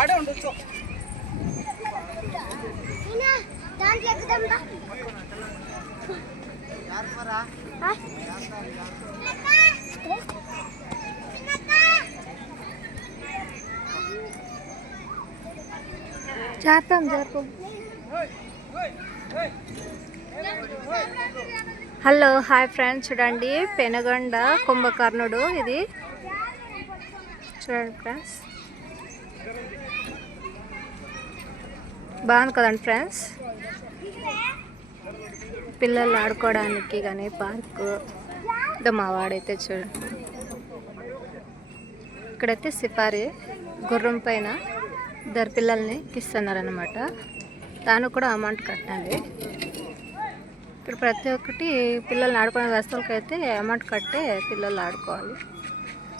ఆడే ఉండొచ్చు చేస్తాం. హలో హాయ్ ఫ్రెండ్స్ చూడండి. పెనగొండ కుంభకర్ణుడు ఇది. చూడండి ఫ్రెండ్స్. బాగుంది కదండి ఫ్రెండ్స్? పిల్లలు ఆడుకోవడానికి కానీ పార్కు. ఇదో మా వాడైతే చూడండి ఇక్కడైతే సిపారి గుర్రం పైన ఇద్దరు పిల్లల్ని ఎక్కిస్తున్నారనమాట తాను కూడా అమౌంట్ కట్టాలి. ఇక్కడ ప్రతి ఒక్కటి పిల్లల్ని ఆడుకునే వస్తువులకి అయితే అమౌంట్ కట్టే పిల్లలు ఆడుకోవాలి.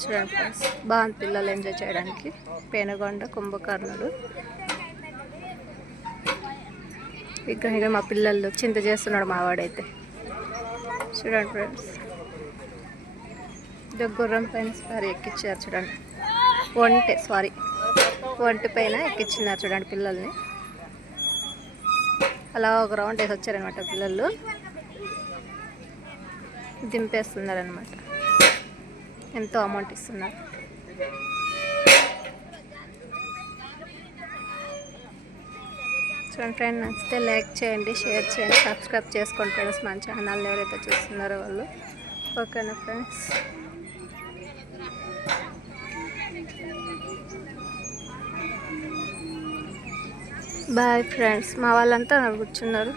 చూడండి ఫ్రెండ్స్ బాగుంది పిల్లలు ఎంజాయ్ చేయడానికి పేనుగొండ కుంభకర్ణుడు. విగ్రహంగా మా పిల్లలు చింత చేస్తున్నాడు మా వాడైతే. చూడండి ఫ్రెండ్స్. ఇదో గుర్రం పైన సారీ ఎక్కించారు చూడండి. ఒంటె సారీ. ఒంటి పైన ఎక్కించినారు చూడండి పిల్లల్ని. అలా ఒక రౌండ్ వేసి వచ్చారనమాట పిల్లలు. దింపేస్తున్నారనమాట ఎంతో అమౌంట్ ఇస్తున్నారు. చూడండి ఫ్రెండ్ నచ్చితే లైక్ చేయండి షేర్ చేయండి సబ్స్క్రైబ్ చేసుకోండి ఫ్రెండ్స్. మన ఛానల్ని ఎవరైతే చూస్తున్నారో వాళ్ళు. ఓకేనా ఫ్రెండ్స్? Bye friends. మా వాళ్ళంతా కూర్చున్నారు